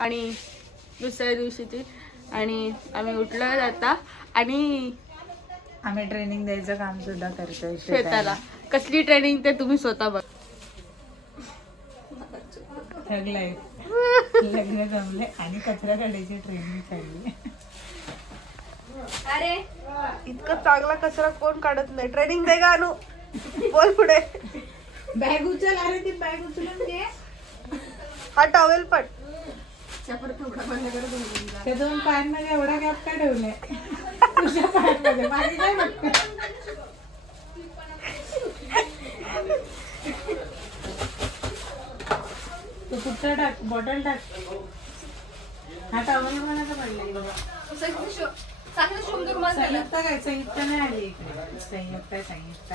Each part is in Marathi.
आणि दुसऱ्या दिवशीची आणि आम्ही उठलो आता आणि आम्ही ट्रेनिंग द्यायचं काम सुद्धा करतोय शेताला. कसली ट्रेनिंग ते तुम्ही स्वतः बघ. ठग लाईफ. लग्न जमले आणि कचरा काढायची ट्रेनिंग चालली. अरे इतका चांगला कचरा कोण काढत नाही. ट्रेनिंग दे का अनु. बोल पुढे. बॅग उचल. अरे ती बॅग उचलून घे. हा टॉवेल पण त्या दोन पायांमध्ये एवढा गॅप काय ठेवलाय तुझ्या पायांमध्ये. माझी काय बघते. तू कुठचा टाक. बॉटल टाक. हा टॉवेल कोणाचा पडलाय. संयुक्त काय. संयुक्त नाही आली इकडे. संयुक्त आहे. संयुक्त.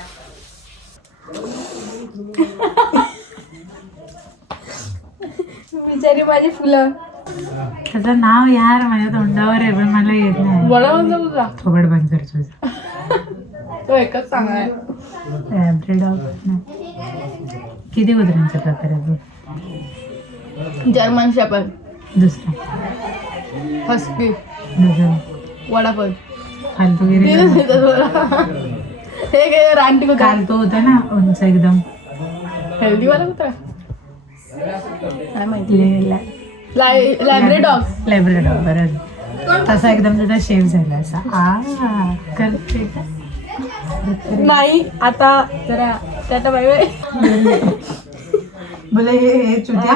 बिचारी माझी फुलं. त्याचं नाव यार माझ्या तोंडावर आहे पण मला येत नाही. मला म्हणतो तुझा थोबड बंद कर तुझं. तो एकच चांगला आहे. किती कुत्र्यांचा प्रकार आहे. जर्मन शेपर्ड, दुसरा हस्की, दुसरा वडापाव. फालतूगिरी. हे काय रानटी कुत्रा. काल तो होता ना उंच एकदम. हेल्दी वाला कुत्रा काय माहिती. Library dog. Library dog. बरं तसा एकदम त्याचा शेव झाला असा. करते नाही आता जरा त्यात बाय बोले हे चुट्या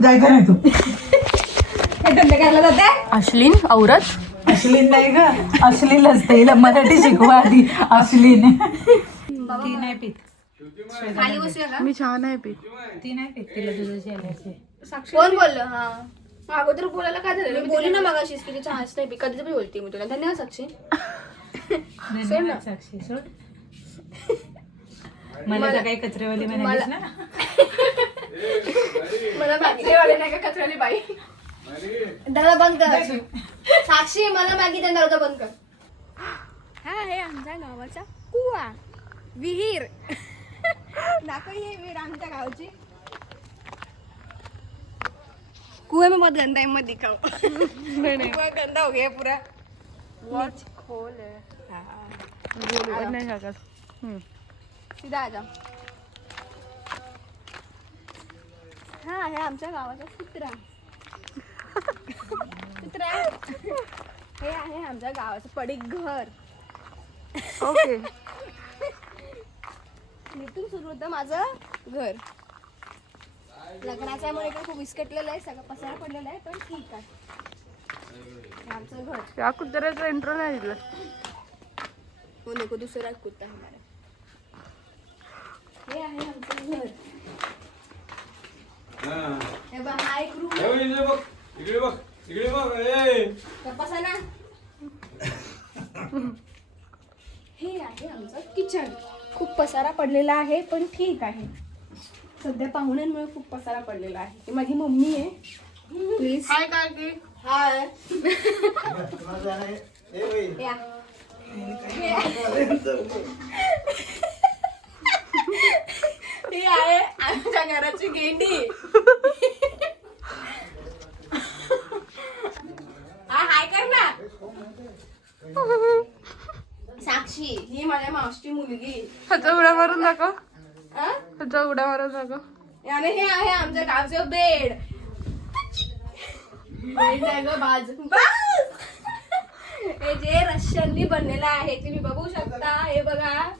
जायचं नाही तू. अश्लीन औरत. अश्लीन नाही ग. अश्लील असते. हिला मराठी शिकवा आधी. अश्लीन ती नाही पीत. मी छान आहे पी. ती नाही पीत. तिला दुधाची अलर्जी. कोण बोललं. हा अगोदर बोलायला काय झालं. मी बोलली ना मगाशीच की चहाच नाही पी. कधी बी बोलते मी तुला. धन्यवाद साक्षी. धन्यवाद साक्षी. सोड. मला तर काही कचरेवाली म्हणालीस ना. मला मॅगीवाले नाही का कचऱ्याली बाई. दादा बंद कर. साक्षी मला मॅगी दे. दादा बंद कर. हा आहे आमच्या गावाचा कुवा. विहीर. दाखव ये विहीर आमच्या गावाची. कुएं में बहुत गंदा है, मत दिखाओ. कुआं गंदा हो गया पूरा. वॉच खोल आहे. बोलू नाही शकत. सीधा आ जाओ. हा हे आमच्या गावाचा कुत्रा. कुत्रा हे आहे आमच्या गावाचं पडीक घर. ओके. इथून सुरू होतं माझं घर. लग्नाच्या मुळे खूप विस्कटलेलं आहे. सगळं पसारा पडलेला आहे पण ठीक आहे. आमचं घर. या कुत्र्याचा इंट्रो नाही दिला. वो देखो दूसरा कुत्ता हमारा. हे आहे आमचं घर. हे बघ हा एक रूम. इकडे बघ. ए तपासा ना. हे आहे आमचं किचन. खूप पसारा पडलेला आहे पण ठीक आहे. सध्या पाहुण्यांमुळे खूप पसारा पडलेला आहे. ही माझी मम्मी आहे. प्लीज हाय काकी. हाय. या. ही आहे आमच्या घराची गेंडी. हाय कर ना. साक्षी ही माझ्या मावशीची मुलगी. ह्याचा उड्या मारून दाखव. हा? ह्याचा उड्या मारून दाखव. आणि हे आहे आमच्या गावचं बेड. बेड नाही ग बाज. हे जे रशियननी बनलेलं आहे तुम्ही बघू शकता. हे बघा.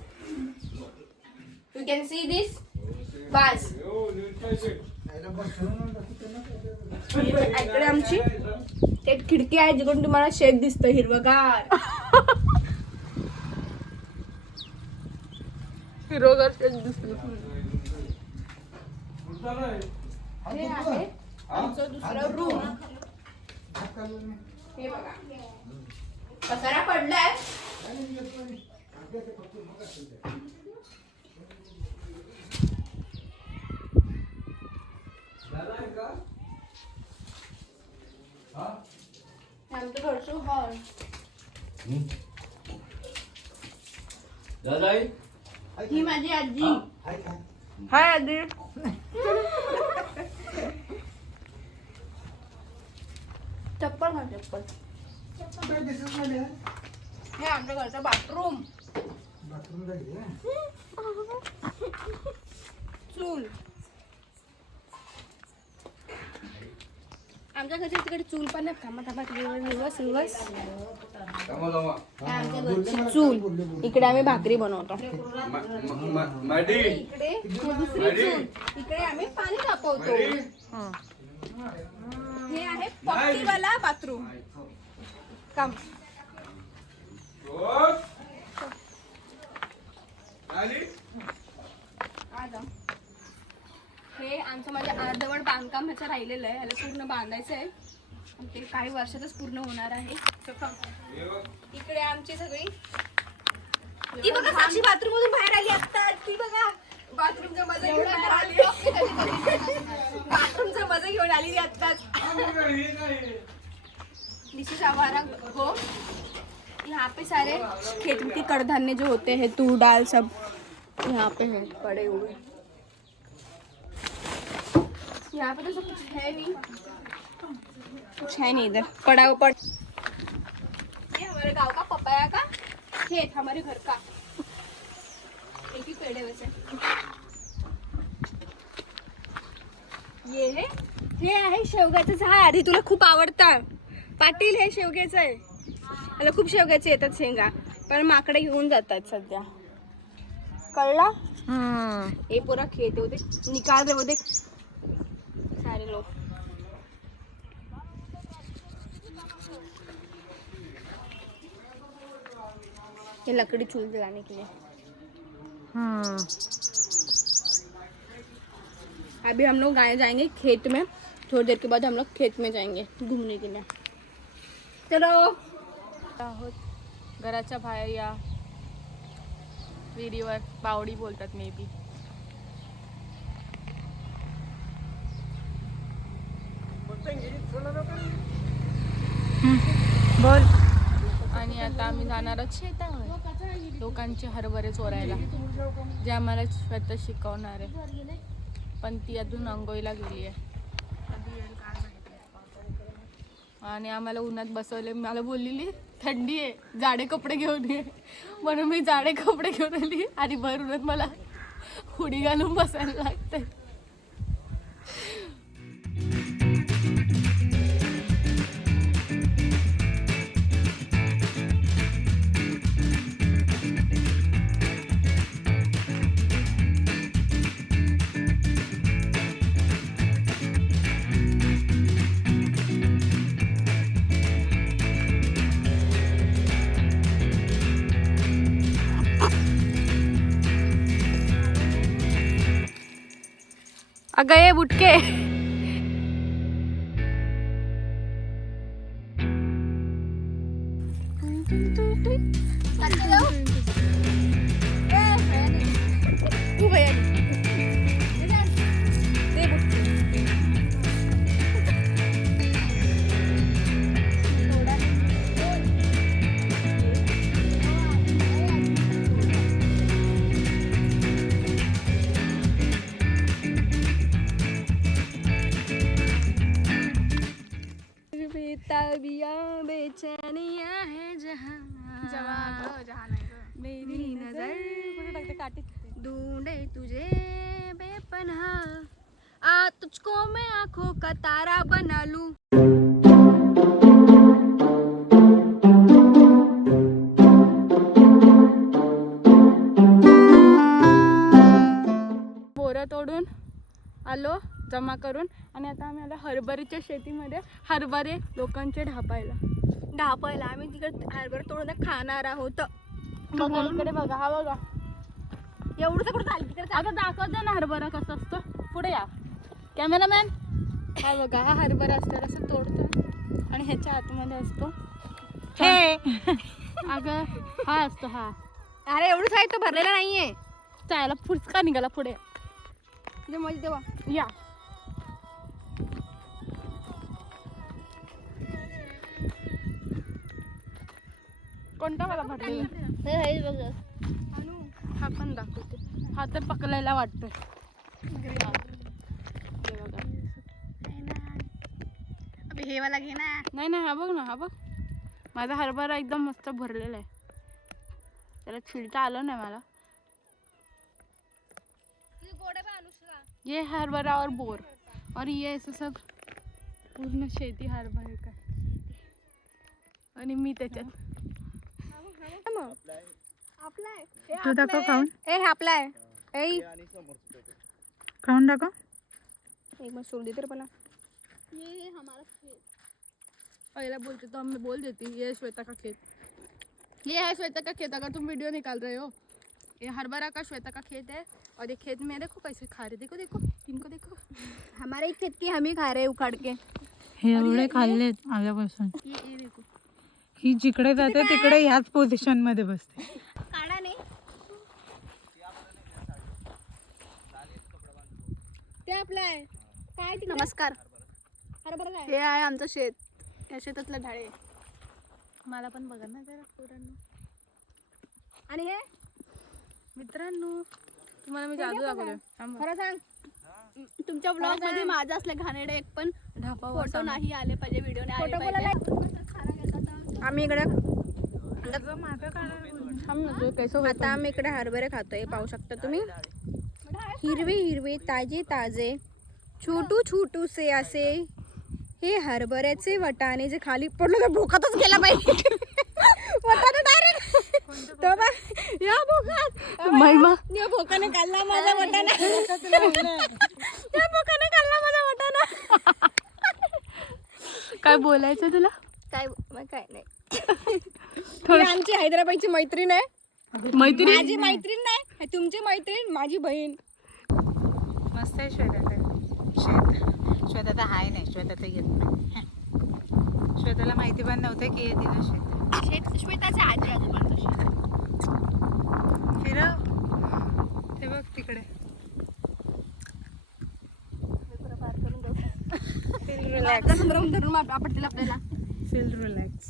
यू कॅन सी दिस बाज. इकडे आमची ते खिडकी आहे जिकडून तुम्हाला शेत दिसतं हिरवगार. हिरोगर दिसतो. हे आहे आमचं दुसरं रूम. हे बघा पसारा पडलाय. आमचं घरचं हॉल. ही माझी आजी. हाय आधी. चप्पल. हे आमच्या घरचं बाथरूम. चूल. आमच्या घरच्या तिकडे चूल पण नाही. थांबा रिवर्स. आमच्या घरची चूल. इकडे आम्ही भाकरी बनवतो. इकडे दुसरी चूल. इकडे आम्ही पाणी तापवतो. हे आहे पक्कीवाला बाथरूम. काम. हे आमचं म्हणजे अर्धवट बांधकाम ह्याचं राहिलेलं आहे. ह्याला पूर्ण बांधायचं आहे. ते काही वर्षातच पूर्ण होणार आहे. इकडे आमची सगळी ती बघा साक्षी बाथरूम मधून बाहेर आली आता. ती बघा बाथरूमचा मजा घेऊन बाहेर आली. बाथरूमचा मजा घेऊन आली आत्ताच. दिस इज हमारा गो. यहाँ पे सारे खेती कडधान्य जो होते हैं तूर दाल सब यहाँ पे है पड़े हुए. यहाँ पे तो सब कुछ है नहीं. कुछ है नहीं इधर. पड़ा ये हमारे गांव का पपाया का खेत. हमारे घर का एक ही पेड़ है वैसे. ये है हे आहे शेवग्याचं झाड. हे तुला खूप आवडतं पाटील. हे शेवग्याचं आहे. मला खूप शेवग्याचे येतात शेंगा पण माकडे घेऊन जातात सध्या. कळला. हे पुरा खेत होते निकाल रहे होते सारे लोग. ये लकड़ी चूल जलाने के लिए. अभी हम लोग जाएंगे खेत में. थोड़ी देर के बाद हम लोग खेत में जाएंगे घूमने के लिए. चलो. आहोत घराच्या बाहेर या विहिरीवर. बावडी बोलतात मे बी. बोल. आणि आता आम्ही जाणार आहोत शेतावर लोकांचे हरभरे चोरायला. जे आम्हाला स्वतः शिकवणार आहे पण ती अजून अंघोळीला गेली आहे. आणि आम्हाला उन्हात बसवले. मला बोललेली थंडी आहे जाडे कपडे घेऊन ये म्हणून मी जाडे कपडे घेऊन आली. आणि भर उन्हात मला हुडी घालून बसायला लागते. अगं ये बुटके. बेचैनियां है जहाँ मेरी नजर ढूंढे तुझे बेपनाह. आ तुझको मैं आंखों का तारा बना लूं. बोरं तोडून आलो जमा करून. आणि आता आम्ही आलो हरभऱ्याच्या शेतीमध्ये. हरभरे लोकांचे ढापायला आम्ही तिकडे हरभरे तोडून खाणार आहोत. इकडे बघा. हा बघा एवढं कुठं झालं तिकडे. आता दाखवते ना हरभरा कसं असतं. पुढे या कॅमेरामॅन. हा बघा हा हरभरा असतो असं तोडतो आणि ह्याच्या आतमध्ये असतो हे. अगं हा असतो हा. अरे एवढं साहित्य भरलेलं नाहीये. त्याला फुचका निघाला पुढे. मध्ये तेव्हा या कोणता मला भरलेला. हा पण दाखवते. हा तर पकडायला वाटतोय. हे वाला घे ना. नाही नाही, हा बघ ना, हा बघ. माझा हरभरा एकदम मस्त भरलेला आहे, त्याला छिलता आलं नाही मला. ये हरभरा और बोर और ये असं सब पूर्ण शेती हरभरा का, आणि मी त्याच्यात. तू दाखव खाऊन, हे आपला आहे. खाऊन दाखव. एक मिनिट सोड दे तर मला. पहला बोलते तो मैं बोल देती ये श्वेता का खेत, ये है श्वेता का खेत. अगर तुम वीडियो निकाल रहे हो, ये हरभरा का श्वेता का खेत है. और ये खेत में देखो कैसे खा रहे, देखो देखो इनको देखो. हमारे खेत की हम ही खा रहे उखाड़ के. हे एवढे खाल्लेत आल्यापासून. ये देखो. ही जिकडे जाते तिकडे ह्याच पोझिशन मध्ये बसते. काढा नाही ते आपलं आहे काय. नमस्कार. हरभरा काय हे आहे आमचं शेत. या शेतातलं झाडे. मला पण बघा ना जरा पोरांनो. आणि हे मित्रांनो तुम्हाला मी जादू दाखवले. खरं सांग, तुमच्या ब्लॉग मध्ये माझा असले घाणेरडे एक पण ढापा फोटो नाही आले पाहिजे, व्हिडिओ नाही आले पाहिजे. आम्ही इकडे आता आम्ही इकडे हरभरे खातोय, पाहू शकता तुम्ही. हिरवे हिरवे ताजे ताजे छोटू छोटू से असे हे हरभऱ्याचे वटाणे जे खाली पडलं तर भोकातच गेला पाहिजे. वटाणे डायरेक्ट या भोकात. महिमा या भोकाने खाल्ला माझा वटाणा. या भोकाने खाल्ला माझा वटाणा. काय बोलायचं तुला. काय नाही. ही आमची हैदराबादची मैत्रीण आहे. मैत्रीण माझी मैत्रीण नाही, हे तुमची मैत्रीण, माझी बहीण. मस्त आहे श्वेता शेत. श्वेता हाय नाही, श्वेता येत नाही. श्वेताला माहिती पण नव्हतं की तिला शेत. श्वेताच्या आजी आजोबांचं शेत. फिरव ते बघ तिकडे. धरून आपटतील आपल्याला. Feel relax.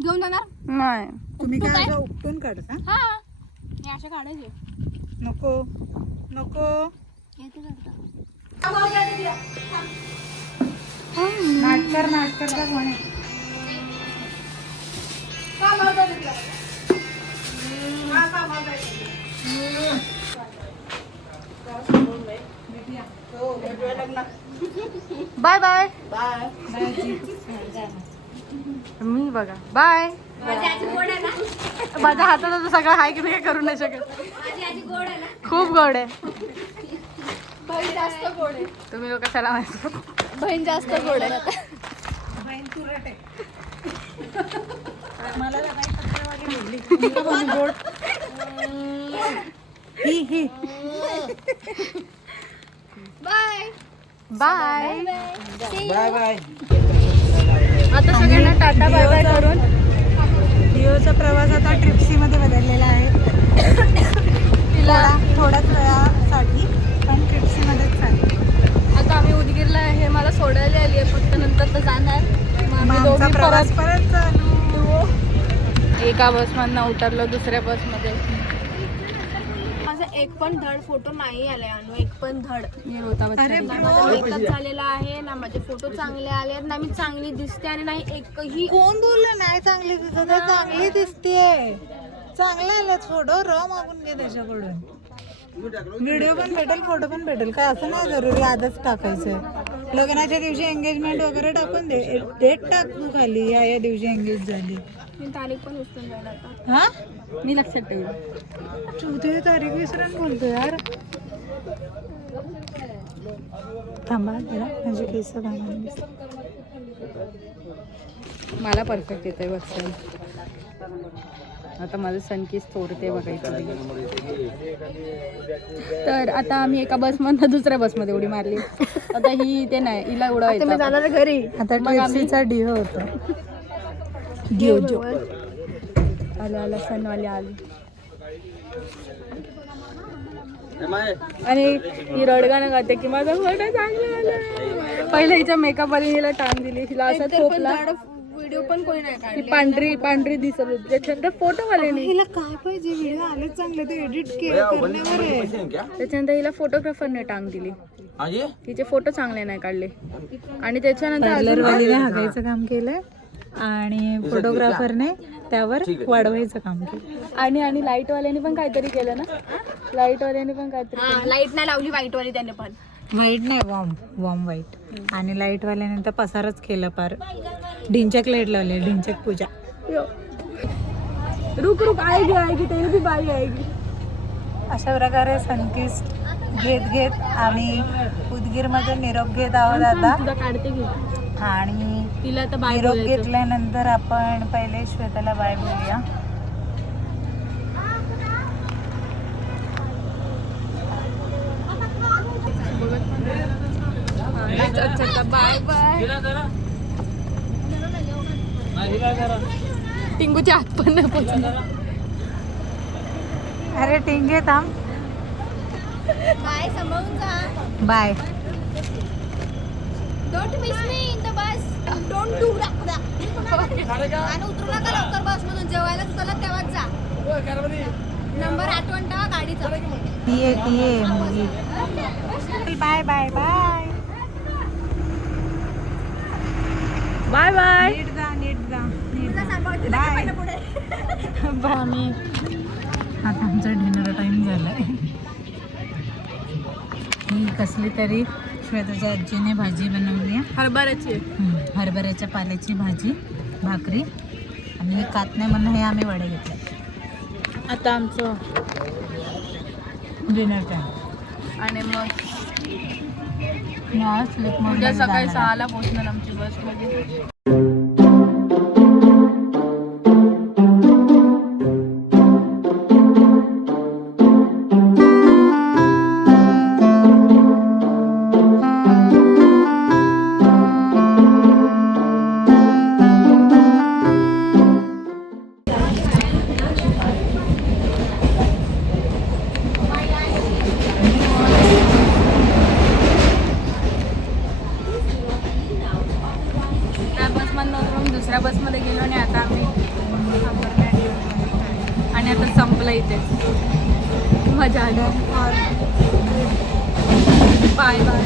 घेऊन जाणार नाही. तुम्ही तू काय काय? असं उपटून काढता? हा हे असे काढायचे. नको नको. नाटकर कोण आहे? Bye bye. मी बघा बाय. माझी आजी गोड आहे ना. माझ्या हातात आता सगळं आहे की मी काय करू नाही शकत. माझी आजी गोड आहे ना. खूप गोड आहे. बहीण जास्त गोड आहे. तुम्ही लोक कशाला माहिती. बहीण जास्त गोड आहे. बहीण तुरट आहे. मला काही पत्रवाली बोलली. तुला कोणी गोड? ही बाय बाय. Bye bye. आता सगळ्यांना टाटा बाय बाय करून दिवचा प्रवास आता ट्रिप्सी मध्ये बदललेला आहे. तिला थोड्याच वेळासाठी पण ट्रिप्सी मध्येच चालली. आता आम्ही उदगीरला आहे. मला सोडायला आली आहे फक्त, नंतर तर जाणार. मग आम्ही आमचा दोघी प्रवास परत चालू. एका बसमधनं उतरलो दुसऱ्या बसमध्ये. माझा एक पण धड फोटो नाही आले अनु. एक पण धड. अरे ना माझा मेकअप झालेला आहे, ना माझे फोटो चांगले आले, ना मी चांगली दिसते, आणि नाही एकही. कोण बोललं नाही चांगली दिसत आहे? चांगली दिसतेय. चांगला आलाच फोटो. मागून घे त्याच्याकडून. व्हिडिओ पण भेटेल, फोटो पण भेटेल. काय असं नाही जरुरी आजच टाकायचंय. लग्नाच्या दिवशी एंगेजमेंट वगैरे टाकून दे. डेट टाक तू खाली, या दिवशी एंगेज झाली. मी तारीख पण उचलून जाईल आता. हा मी लक्षात ठेवलं. 14 तारीख विसरून बोलतो यार. थांबा जरा, म्हणजे केस घालून दिसत. मला परफेक्ट येतंय बघ. आता माझं सनकीस चोरते बघायचं. तर आता आम्ही एका बसमधनं दुसऱ्या बसमध्ये उडी मारली. आता ही ते नाही, हिला उडवायचं. मी जाणार घरी. आता ट्रिप्सीचा डिओ होता. आला सणवाली आली. आणि ही रडगाणं गाते की माझा फोटो चांगला आला. पहिला हिच्या मेकअप आली, हिला टांग दिली. हिला असा थोपला. व्हिडिओ पण कोणी नाही ती पांढरी दिसत होती. त्याच्यानंतर फोटो आले नाही. हिला काय पाहिजे? व्हिडिओ आले चांगले, ते एडिट करण्यावर आहे. त्याच्यानंतर हिला फोटोग्राफरने टांग दिली. तिचे फोटो चांगले नाही काढले. आणि त्याच्यानंतर अजून पार्लरवालीने हागायचं काम केलंय आणि फोटोग्राफरने त्यावर वाढवायचं काम केलं. आणि लाईटवाल्याने पण काहीतरी केलं ना. लाईटवाल्याने पण काहीतरी लाईट नाही लावली व्हाईट वाली त्याने पण. व्हाईट नाही वॉर्म व्हाईट. आणि लाईट वाल्याने तर पसारच केला पार. ढिंचक लाईट लावले, ढिंचक पूजा. रुक आएगी तेरी भी बाई आएगी. अशा प्रकारे सनकिस्ट घेत आम्ही उदगीरमध्ये निरोप घेत आहोत आता. तुझा काढते घे. आणि तिला तर बाय निरोप घेतल्यानंतर आपण पहिले श्वेताला बाय बोलूया. अच्छा बाय बाय. टिंगूच्या हात पण नाही पोचणार. अरे टिंगे थांब. बाय सांभाळून जा. Bye. Don't miss me in the bus. Don't do दाखदा. आणि उतरू नका लवकर बस मधून. जेवायला तुला तेव्हाच जा. नंबर आठवण ठेवा गाडीचा. ये मुलगी. Bye bye bye. Bye bye. नीट जा. तुला सांभाळते ना बाय. पहिलं पुढे. आम्ही आता आमचा डिनर टाईम झालाय. ही कसली तरी श्वेताच्या आजीने भाजी बनवली आहे. हरभऱ्याची. हरभऱ्याच्या पाल्याची भाजी, भाकरी. आणि हे खात नाही म्हणून हे आम्ही वडे घेतले. आता आमचं डिनर टाईम. आणि मग स्लिप उद्या सकाळी 6ला पोहोचणार आमची बसमध्ये. दुसऱ्या बसमध्ये गेलो आणि आता आम्ही आणि आता संपलं इथेच. मजा आली. Bye bye.